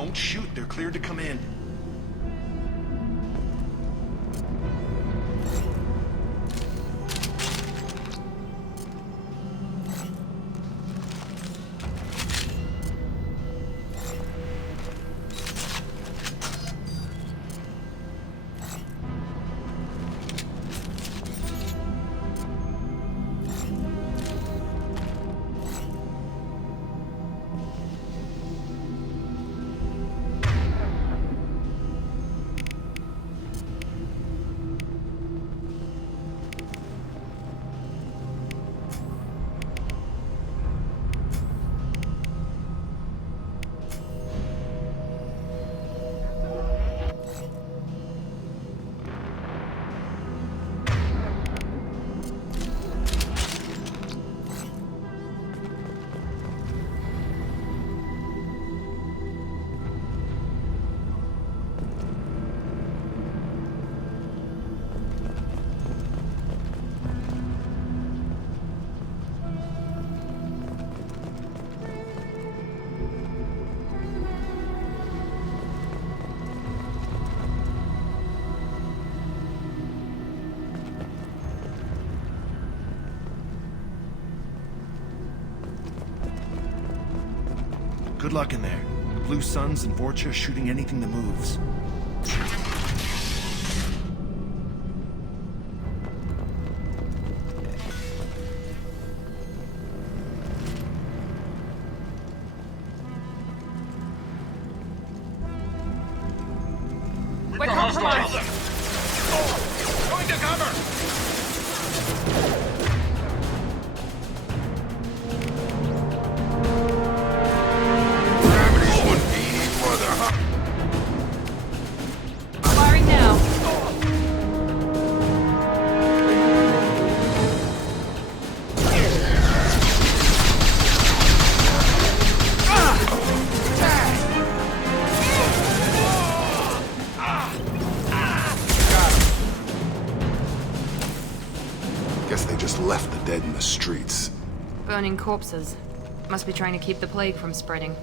Don't shoot. They're cleared to come in. Good luck in there. The Blue Suns and Vorcha shooting anything that moves. We're compromised! Going to cover! Firing now. Guess they just left the dead in the streets. Burning corpses. Must be trying to keep the plague from spreading.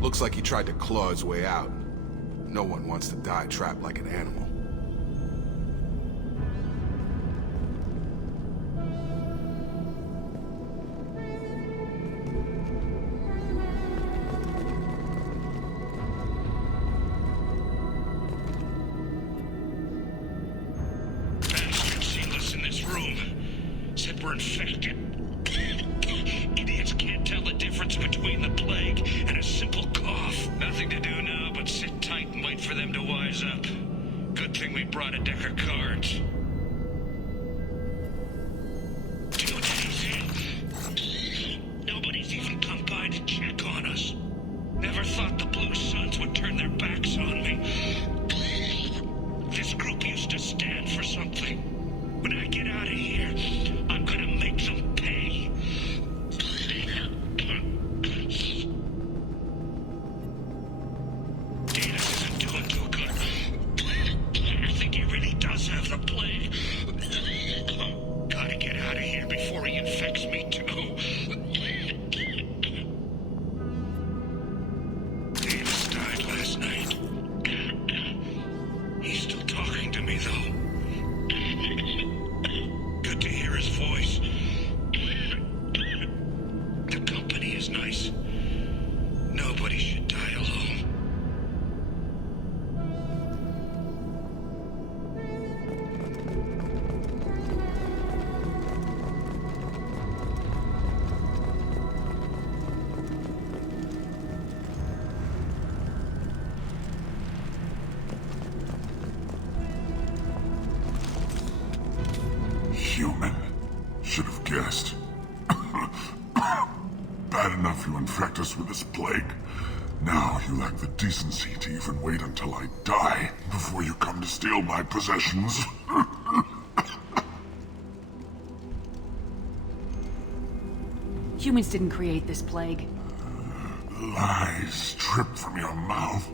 Looks like he tried to claw his way out. No one wants to die trapped like an animal. Bastards in this room. Said we're infected. Idiots can't tell the difference between the plague and a simple cough. Nothing to do now but sit tight and wait for them to wise up. Good thing we brought a deck of cards. 2 days in. Nobody's even come by to check on us. Never thought the Blue Suns would turn their backs on me. This group used to stand for something. When I get out of here, guessed. Bad enough you infect us with this plague. Now you lack the decency to even wait until I die before you come to steal my possessions. Humans didn't create this plague. Lies drip from your mouth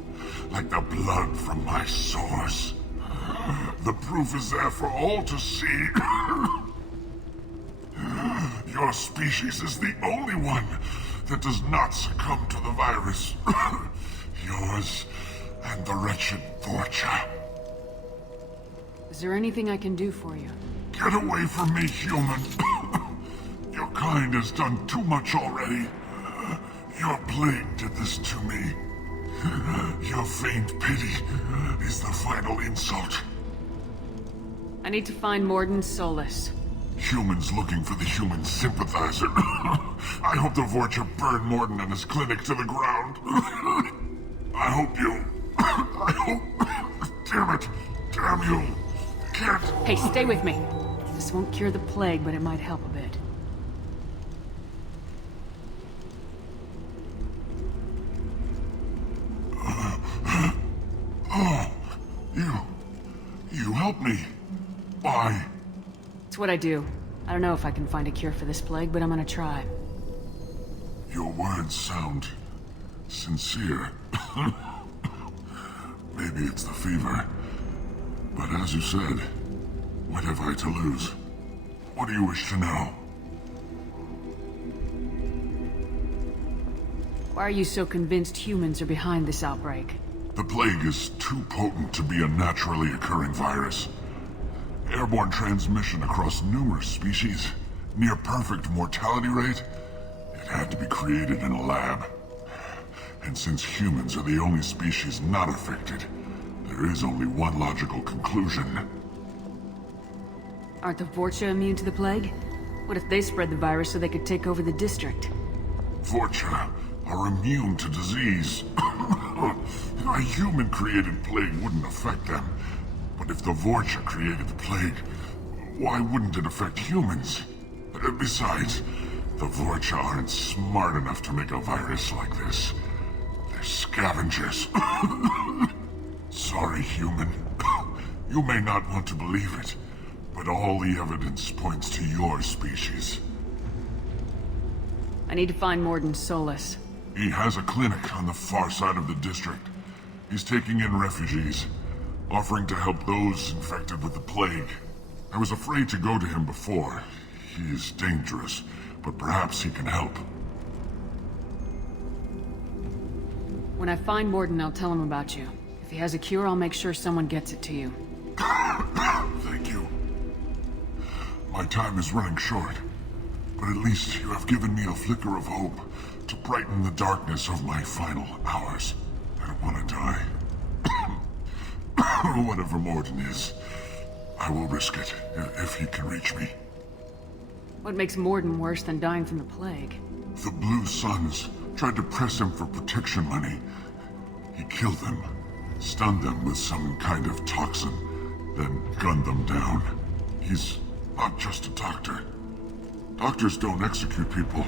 like the blood from my sores. The proof is there for all to see. Your species is the only one that does not succumb to the virus. Yours and the wretched Vorcha. Is there anything I can do for you? Get away from me, human. Your kind has done too much already. Your plague did this to me. Your faint pity is the final insult. I need to find Morden Solus. Humans looking for the human sympathizer. I hope the Vorcha burn Morden and his clinic to the ground. I hope you... I hope... Damn it. Damn you. Can't... Hey, stay with me. This won't cure the plague, but it might help a bit. Oh, you helped me. Why? It's what I do. I don't know if I can find a cure for this plague, but I'm gonna try. Your words sound sincere. Maybe it's the fever. But as you said, what have I to lose? What do you wish to know? Why are you so convinced humans are behind this outbreak? The plague is too potent to be a naturally occurring virus. Airborne transmission across numerous species, near perfect mortality rate. It had to be created in a lab. And since humans are the only species not affected, there is only one logical conclusion. Aren't the Vorcha immune to the plague? What if they spread the virus so they could take over the district? Vorcha are immune to disease. A human-created plague wouldn't affect them. But if the Vorcha created the plague, why wouldn't it affect humans? Besides, the Vorcha aren't smart enough to make a virus like this. They're scavengers. Sorry, human. You may not want to believe it, but all the evidence points to your species. I need to find Morden Solus. He has a clinic on the far side of the district. He's taking in refugees, offering to help those infected with the plague. I was afraid to go to him before. He is dangerous, but perhaps he can help. When I find Morden, I'll tell him about you. If he has a cure, I'll make sure someone gets it to you. Thank you. My time is running short, but at least you have given me a flicker of hope to brighten the darkness of my final hours. I don't want to die. Whatever Morden is, I will risk it if he can reach me. What makes Morden worse than dying from the plague? The Blue Suns tried to press him for protection money. He killed them, stunned them with some kind of toxin, then gunned them down. He's not just a doctor. Doctors don't execute people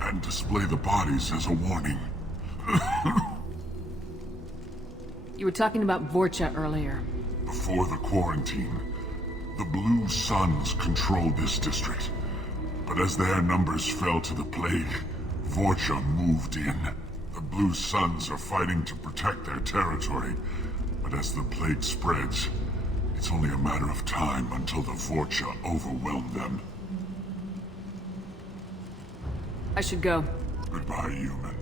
and display the bodies as a warning. You were talking about Vorcha earlier. Before the quarantine, the Blue Suns controlled this district. But as their numbers fell to the plague, Vorcha moved in. The Blue Suns are fighting to protect their territory. But as the plague spreads, it's only a matter of time until the Vorcha overwhelm them. I should go. Goodbye, human.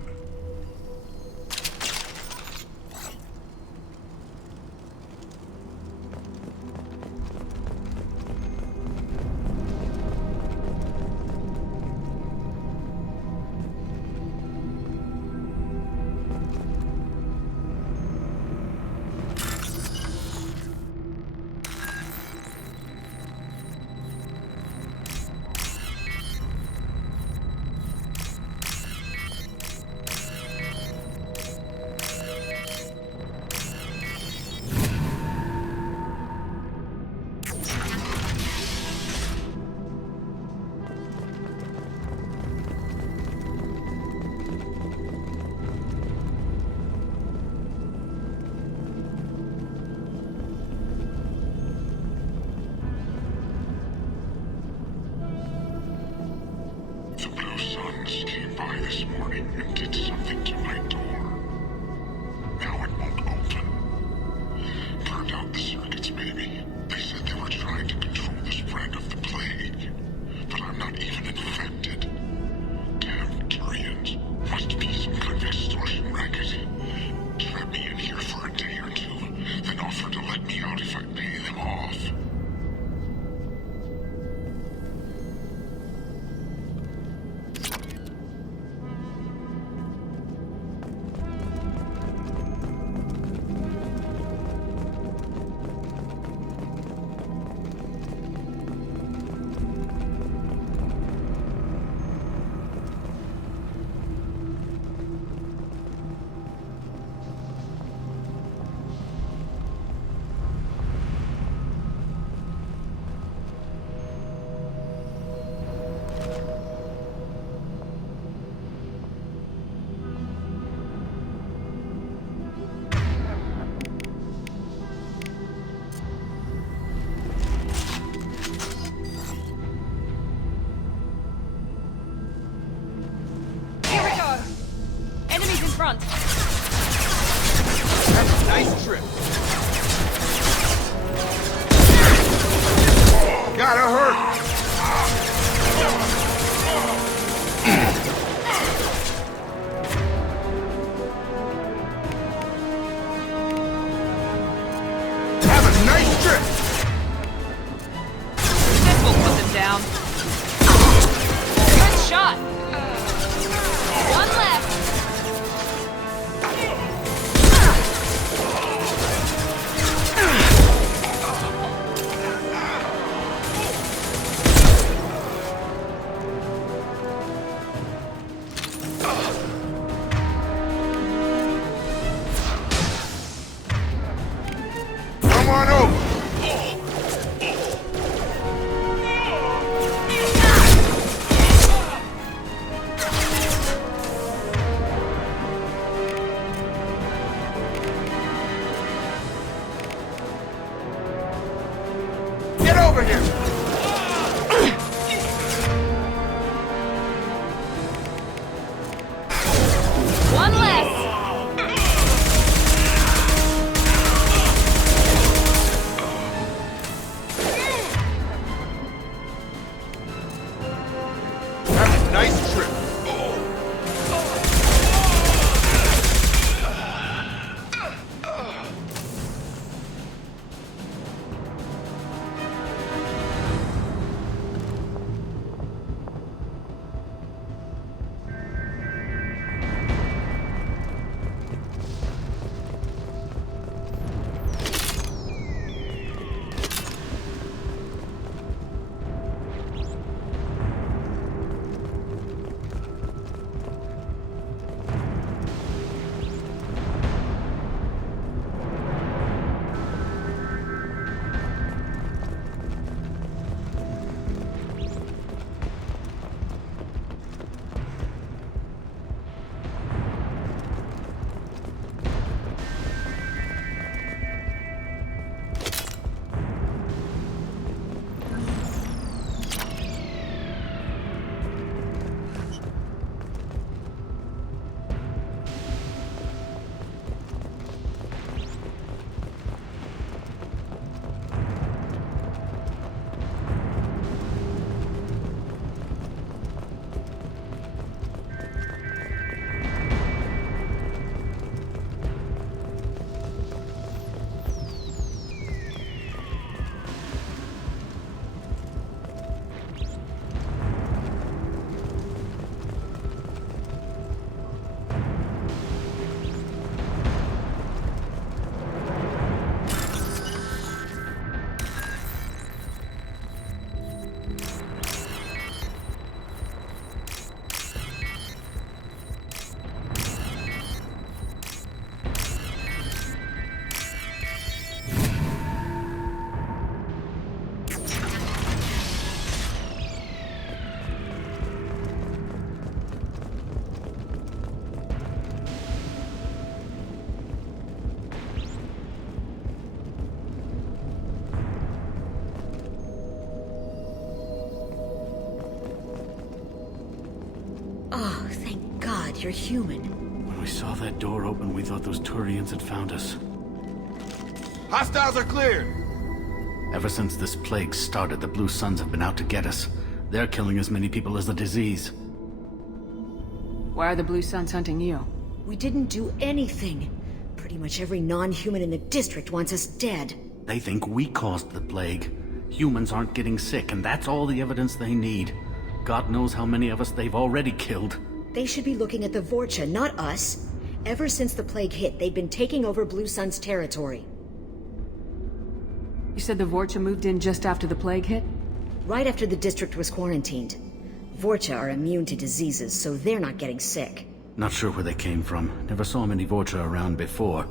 by this morning and did something to my door. Now it won't open. Burned out the circuits, maybe. They said they were trying to control the spread of the plague. But I'm not even infected. Damn Turians. Must be some kind of extortion racket. Trap me in here for a day or two, then offer to let me out if I pay them off. Front. Nice trip. Gotta hurt. Have a nice trip. This will put them down. Good shot. One left. Come on over. Get over here. One less. Have a nice trip. you're human. When we saw that door open, we thought those Turians had found us. Hostiles are cleared! Ever since this plague started, the Blue Suns have been out to get us. They're killing as many people as the disease. Why are the Blue Suns hunting you? We didn't do anything. Pretty much every non-human in the district wants us dead. They think we caused the plague. Humans aren't getting sick, and that's all the evidence they need. God knows how many of us they've already killed. They should be looking at the Vorcha, not us. Ever since the plague hit, they've been taking over Blue Sun's territory. You said the Vorcha moved in just after the plague hit? Right after the district was quarantined. Vorcha are immune to diseases, so they're not getting sick. Not sure where they came from. Never saw many Vorcha around before.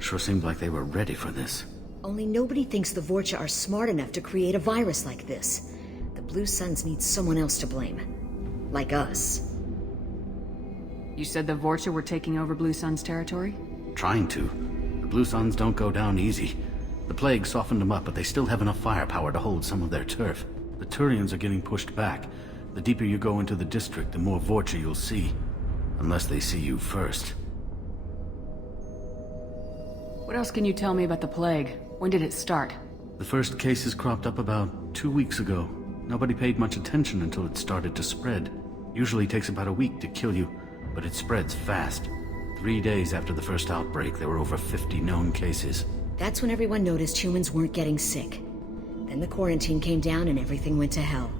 Sure seemed like they were ready for this. Only nobody thinks the Vorcha are smart enough to create a virus like this. The Blue Suns need someone else to blame. Like us. You said the Vorcha were taking over Blue Sun's territory? Trying to. The Blue Suns don't go down easy. The plague softened them up, but they still have enough firepower to hold some of their turf. The Turians are getting pushed back. The deeper you go into the district, the more Vorcha you'll see. Unless they see you first. What else can you tell me about the plague? When did it start? The first cases cropped up about 2 weeks ago. Nobody paid much attention until it started to spread. Usually takes about a week to kill you, but it spreads fast. 3 days after the first outbreak, there were over 50 known cases. That's when everyone noticed humans weren't getting sick. Then the quarantine came down and everything went to hell.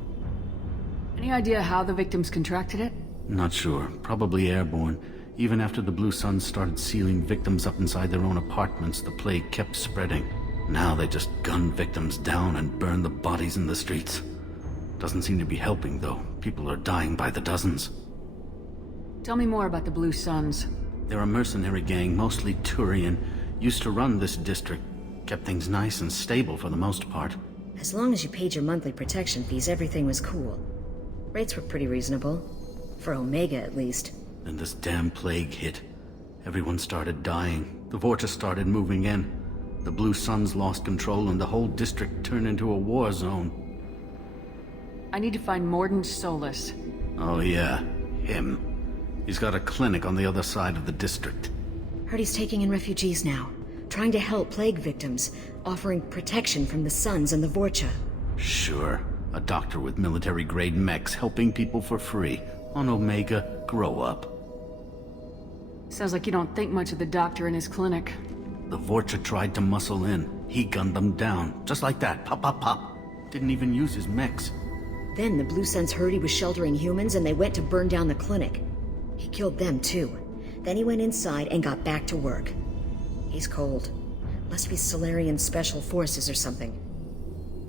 Any idea how the victims contracted it? Not sure. Probably airborne. Even after the Blue Suns started sealing victims up inside their own apartments, the plague kept spreading. Now they just gun victims down and burn the bodies in the streets. Doesn't seem to be helping, though. People are dying by the dozens. Tell me more about the Blue Suns. They're a mercenary gang, mostly Turian. Used to run this district. Kept things nice and stable for the most part. As long as you paid your monthly protection fees, everything was cool. Rates were pretty reasonable. For Omega, at least. Then this damn plague hit. Everyone started dying. The Vorcha started moving in. The Blue Suns lost control and the whole district turned into a war zone. I need to find Morden Solus. Oh yeah, him. He's got a clinic on the other side of the district. Heard he's taking in refugees now. Trying to help plague victims. Offering protection from the Suns and the Vorcha. Sure. A doctor with military-grade mechs helping people for free. On Omega, grow up. Sounds like you don't think much of the doctor in his clinic. The Vorcha tried to muscle in. He gunned them down. Just like that. Pop, pop, pop. Didn't even use his mechs. Then the Blue Suns heard he was sheltering humans and they went to burn down the clinic. He killed them too. Then he went inside and got back to work. He's cold. Must be Solarian Special Forces or something.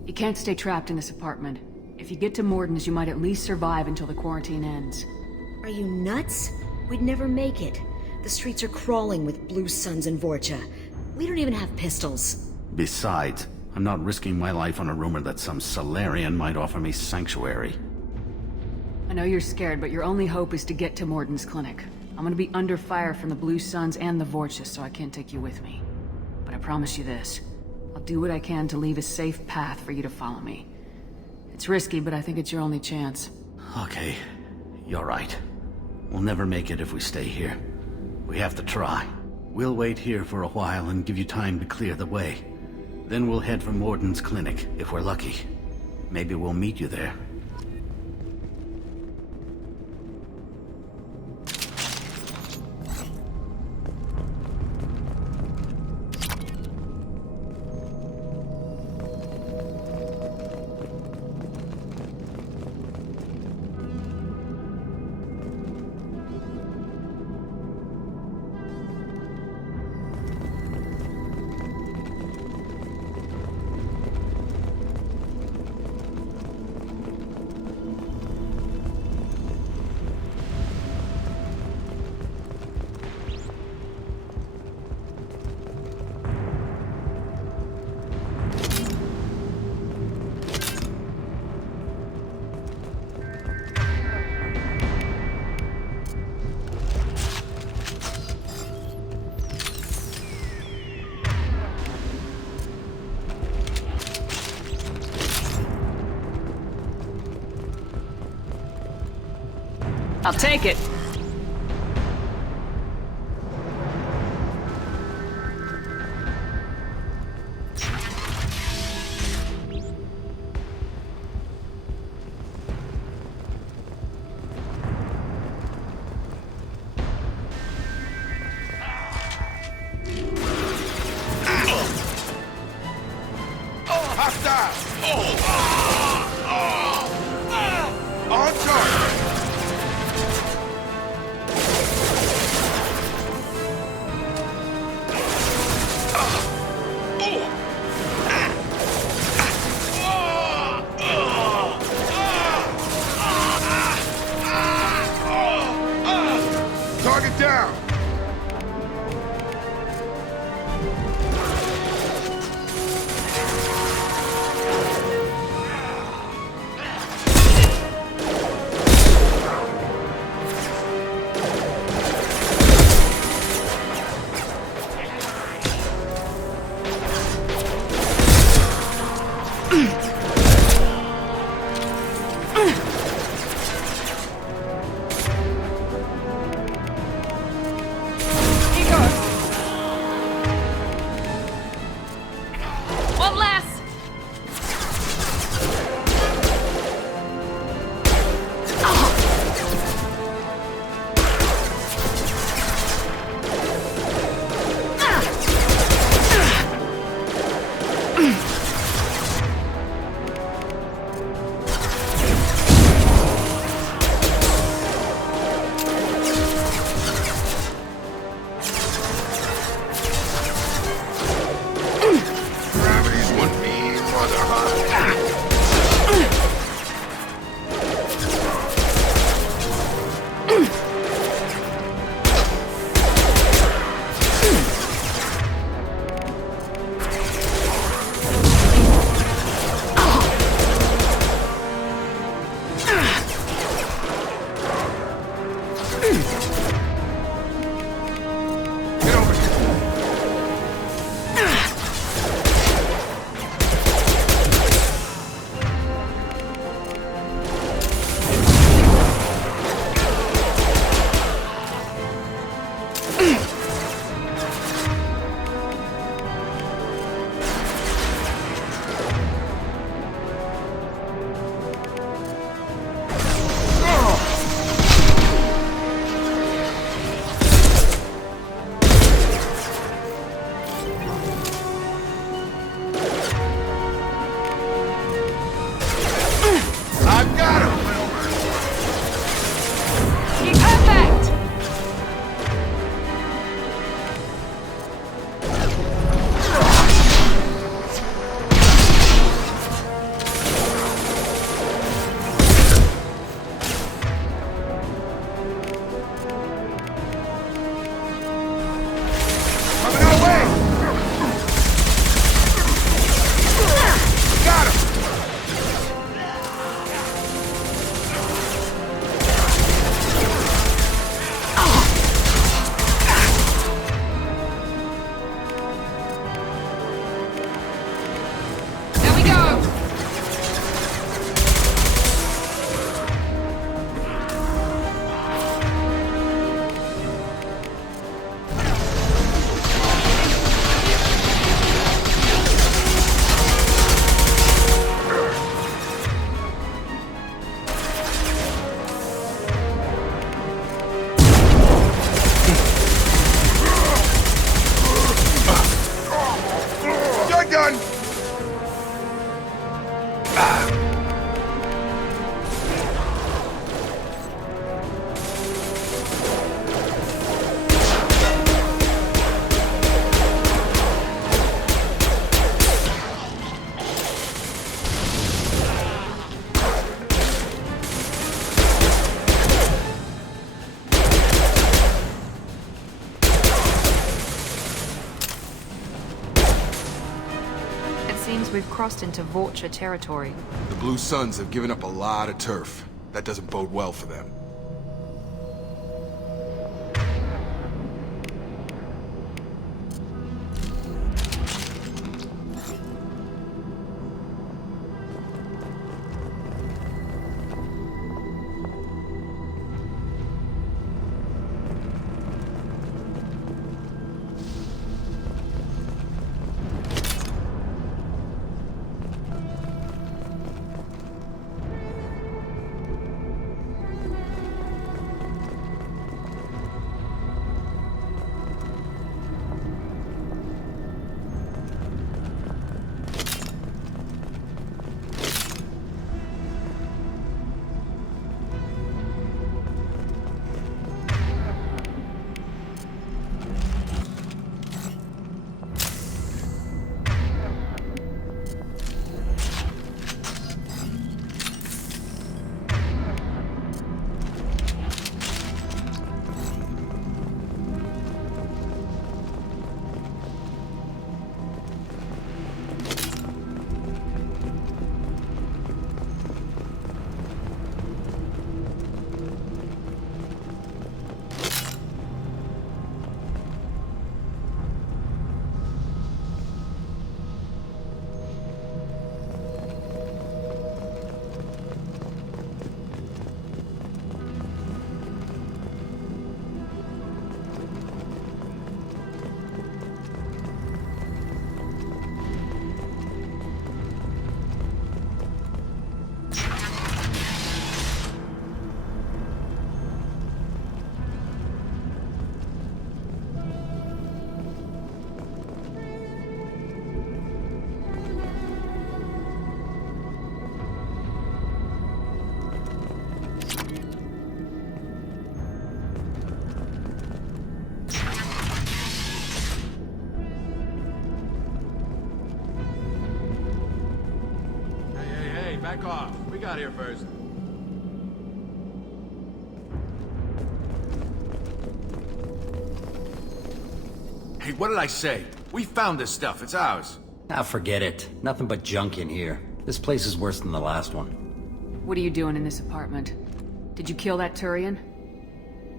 You can't stay trapped in this apartment. If you get to Morden's, you might at least survive until the quarantine ends. Are you nuts? We'd never make it. The streets are crawling with Blue Suns and Vorcha. We don't even have pistols. Besides, I'm not risking my life on a rumor that some Solarian might offer me sanctuary. I know you're scared, but your only hope is to get to Morden's clinic. I'm gonna be under fire from the Blue Suns and the Vorcha, so I can't take you with me. But I promise you this. I'll do what I can to leave a safe path for you to follow me. It's risky, but I think it's your only chance. Okay, you're right. We'll never make it if we stay here. We have to try. We'll wait here for a while and give you time to clear the way. Then we'll head for Morden's clinic, if we're lucky. Maybe we'll meet you there. I'll take it. Hostile! On target! Target down! We've crossed into Vulture territory. The Blue Suns have given up a lot of turf. That doesn't bode well for them. back off. We got here first. Hey, what did I say? We found this stuff. It's ours. Ah, forget it. Nothing but junk in here. This place is worse than the last one. What are you doing in this apartment? Did you kill that Turian?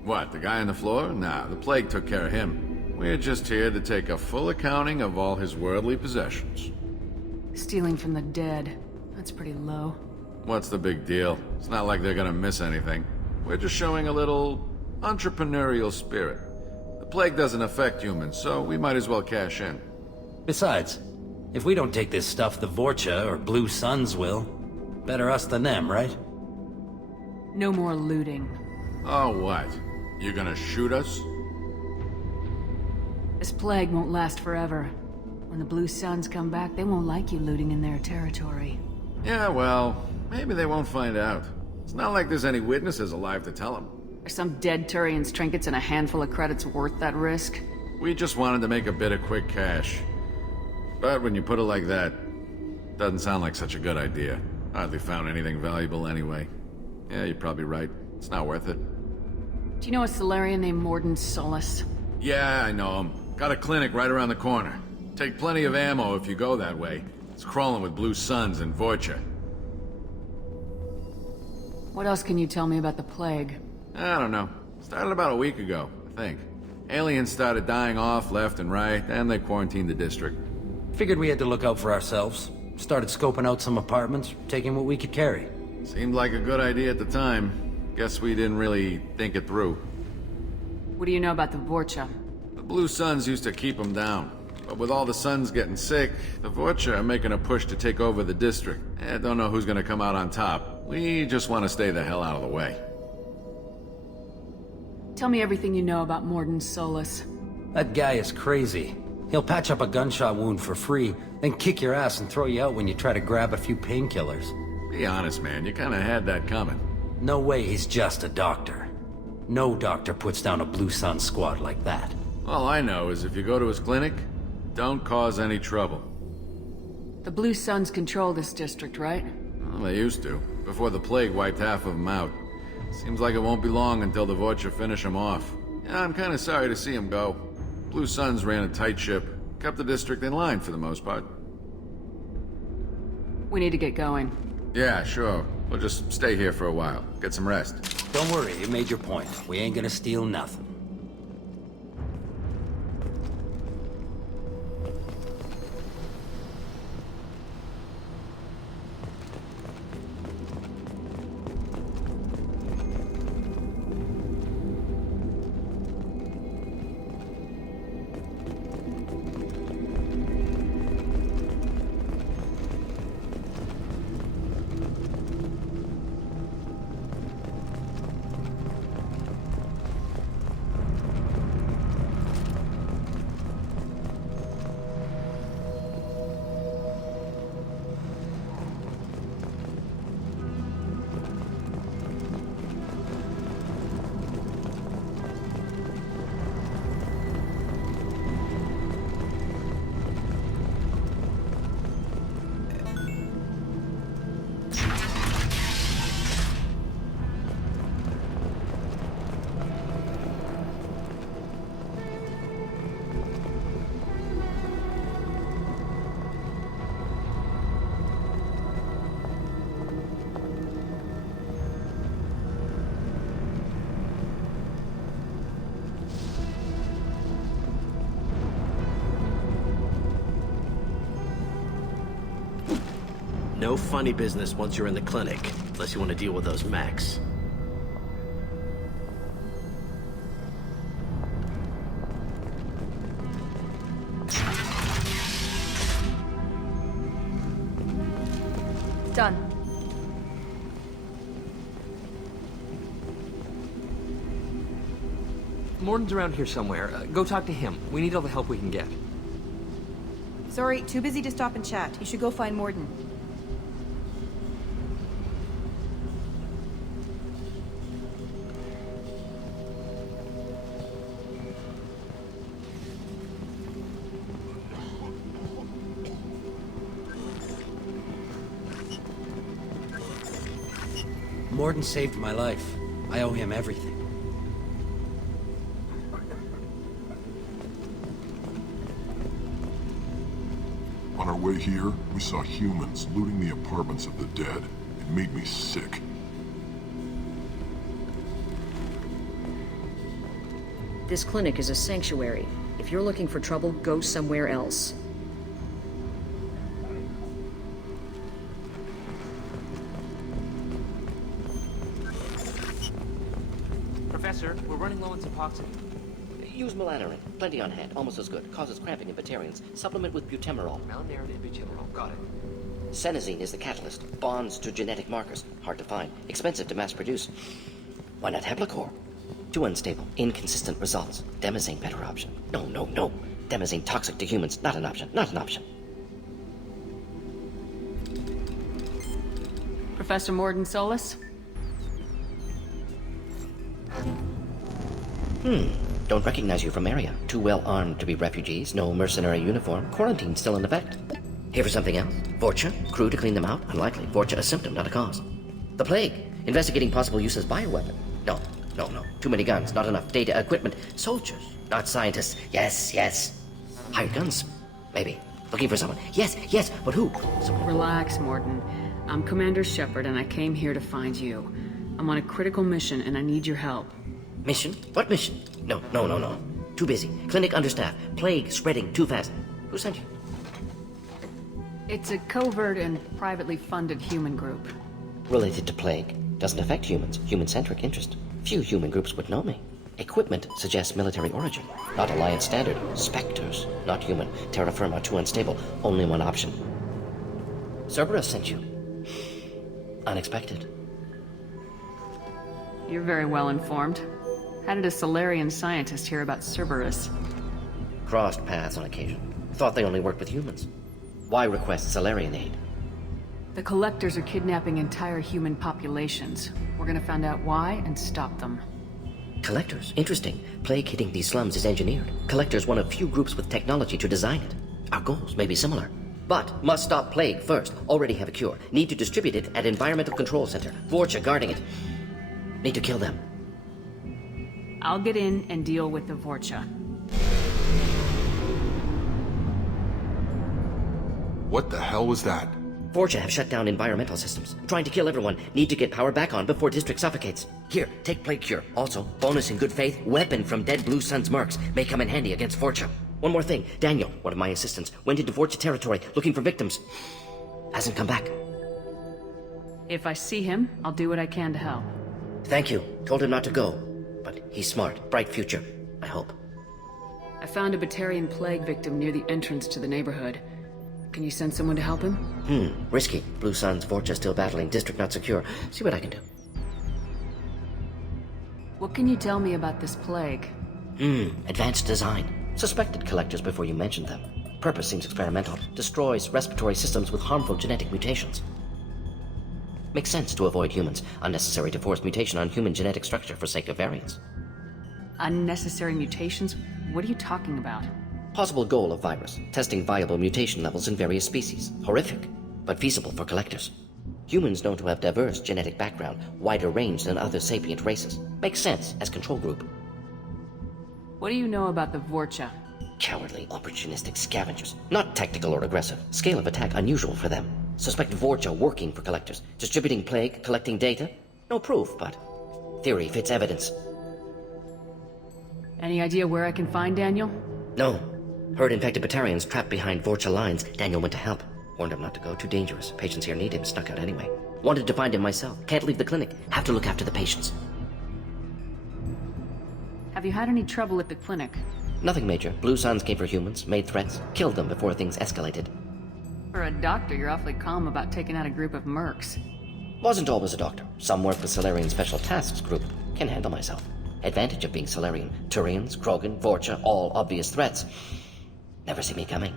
What, the guy on the floor? Nah, the plague took care of him. We're just here to take a full accounting of all his worldly possessions. Stealing from the dead. That's pretty low. What's the big deal? It's not like they're gonna miss anything. We're just showing a little entrepreneurial spirit. The plague doesn't affect humans, so we might as well cash in. Besides, if we don't take this stuff, the Vorcha or Blue Suns will. Better us than them, right? No more looting. Oh, what? You gonna shoot us? This plague won't last forever. When the Blue Suns come back, they won't like you looting in their territory. Yeah, well, maybe they won't find out. It's not like there's any witnesses alive to tell them. Are some dead Turian's trinkets and a handful of credits worth that risk? We just wanted to make a bit of quick cash. But when you put it like that, doesn't sound like such a good idea. Hardly found anything valuable anyway. Yeah, you're probably right. It's not worth it. Do you know a Solarian named Morden Solus? Yeah, I know him. Got a clinic right around the corner. Take plenty of ammo if you go that way. It's crawling with Blue Suns and Vorcha. What else can you tell me about the plague? I don't know. Started about a week ago, I think. Aliens started dying off left and right, and they quarantined the district. Figured we had to look out for ourselves. Started scoping out some apartments, taking what we could carry. Seemed like a good idea at the time. Guess we didn't really think it through. What do you know about the Vorcha? The Blue Suns used to keep them down. But with all the Suns getting sick, the Vorcha are making a push to take over the district. I don't know who's gonna come out on top. We just want to stay the hell out of the way. Tell me everything you know about Morden Solus. That guy is crazy. He'll patch up a gunshot wound for free, then kick your ass and throw you out when you try to grab a few painkillers. Be honest, man. You kinda had that coming. No way he's just a doctor. No doctor puts down a Blue Sun squad like that. All I know is if you go to his clinic, don't cause any trouble. The Blue Suns control this district, right? Well, they used to, before the plague wiped half of them out. Seems like it won't be long until the Vorcha finish them off. Yeah, I'm kinda sorry to see them go. Blue Suns ran a tight ship, kept the district in line for the most part. We need to get going. Yeah, sure. We'll just stay here for a while. Get some rest. Don't worry, you made your point. We ain't gonna steal nothing. No funny business once you're in the clinic, unless you want to deal with those mechs. Done. Morden's around here somewhere. Go talk to him. We need all the help we can get. Sorry, too busy to stop and chat. You should go find Morden. Morden saved my life. I owe him everything. On our way here, we saw humans looting the apartments of the dead. It made me sick. This clinic is a sanctuary. If you're looking for trouble, go somewhere else. Professor, we're running low on Suboxone. Use melanorin. Plenty on hand. Almost as good. Causes cramping in Batarians. Supplement with butemerol. Melanorin and butemerol. Got it. Senesine is the catalyst. Bonds to genetic markers. Hard to find. Expensive to mass produce. Why not Heblacor? Too unstable. Inconsistent results. Demazine better option. No. Demazine toxic to humans. Not an option. Not an option. Professor Morden Solis? Don't recognize you from area. Too well armed to be refugees. No mercenary uniform. Quarantine still in effect. Here for something else? Vorcha? Crew to clean them out? Unlikely. Vorcha a symptom, not a cause. The plague. Investigating possible use as bioweapon. No. Too many guns. Not enough data, equipment. Soldiers. Not scientists. Yes. Hired guns. Maybe. Looking for someone. Yes. But who? Someone. Relax, Morden. I'm Commander Shepard, and I came here to find you. I'm on a critical mission, and I need your help. Mission? What mission? No. Too busy. Clinic understaffed. Plague spreading too fast. Who sent you? It's a covert and privately funded human group. Related to plague. Doesn't affect humans. Human-centric interest. Few human groups would know me. Equipment suggests military origin. Not Alliance standard. Spectres. Not human. Terra firma too unstable. Only one option. Cerberus sent you. Unexpected. You're very well informed. How did a Solarian scientist hear about Cerberus? Crossed paths on occasion. Thought they only worked with humans. Why request Solarian aid? The Collectors are kidnapping entire human populations. We're gonna find out why and stop them. Collectors? Interesting. Plague hitting these slums is engineered. Collectors one of few groups with technology to design it. Our goals may be similar. But must stop plague first. Already have a cure. Need to distribute it at Environmental Control Center. Vorcha guarding it. Need to kill them. I'll get in and deal with the Vorcha. What the hell was that? Vorcha have shut down environmental systems. Trying to kill everyone. Need to get power back on before district suffocates. Here, take plague cure. Also, bonus in good faith, weapon from dead Blue Sun's mercs. May come in handy against Vorcha. One more thing. Daniel, one of my assistants, went into Vorcha territory looking for victims. Hasn't come back. If I see him, I'll do what I can to help. Thank you. Told him not to go. But he's smart. Bright future. I hope. I found a Batarian plague victim near the entrance to the neighborhood. Can you send someone to help him? Risky. Blue Sun's Vorcha still battling. District not secure. See what I can do. What can you tell me about this plague? Advanced design. Suspected collectors before you mentioned them. Purpose seems experimental. Destroys respiratory systems with harmful genetic mutations. Makes sense to avoid humans. Unnecessary to force mutation on human genetic structure for sake of variants. Unnecessary mutations? What are you talking about? Possible goal of virus. Testing viable mutation levels in various species. Horrific, but feasible for collectors. Humans known to have diverse genetic background, wider range than other sapient races. Makes sense as control group. What do you know about the Vorcha? Cowardly, opportunistic scavengers. Not tactical or aggressive. Scale of attack unusual for them. Suspect Vorcha working for collectors. Distributing plague, collecting data. No proof, but theory fits evidence. Any idea where I can find Daniel? No. Heard infected Batarians trapped behind Vorcha lines. Daniel went to help. Warned him not to go. Too dangerous. Patients here need him. Snuck out anyway. Wanted to find him myself. Can't leave the clinic. Have to look after the patients. Have you had any trouble at the clinic? Nothing major. Blue Suns came for humans, made threats, killed them before things escalated. For a doctor, you're awfully calm about taking out a group of mercs. Wasn't always a doctor. Some work with Solarian Special Tasks Group. Can handle myself. Advantage of being Solarian. Turians, Krogan, Vorcha, all obvious threats. Never see me coming.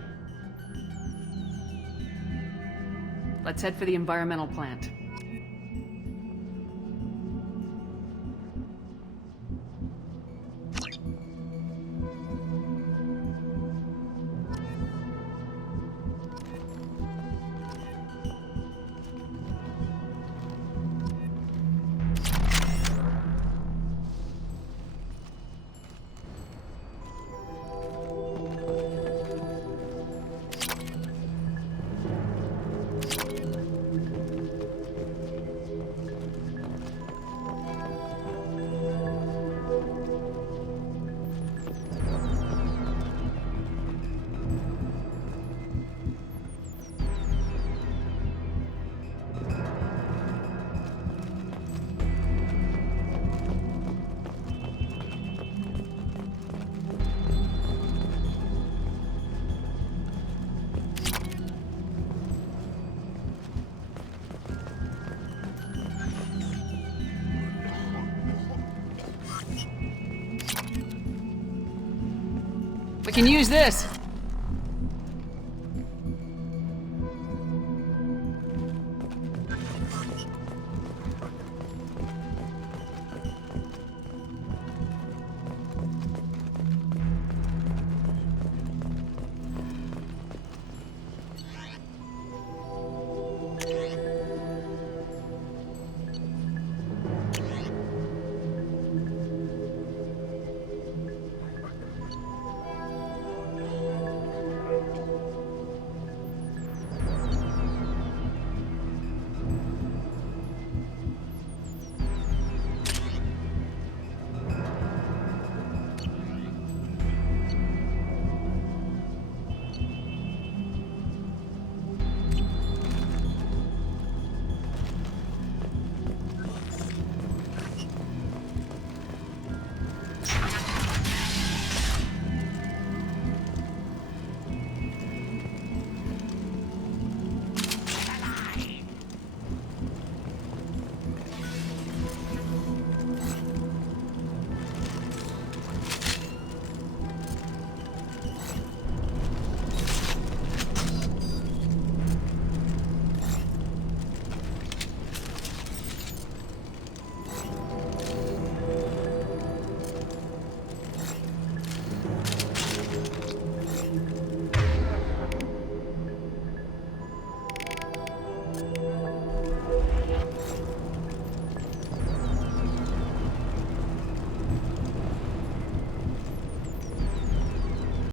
Let's head for the environmental plant. can use this.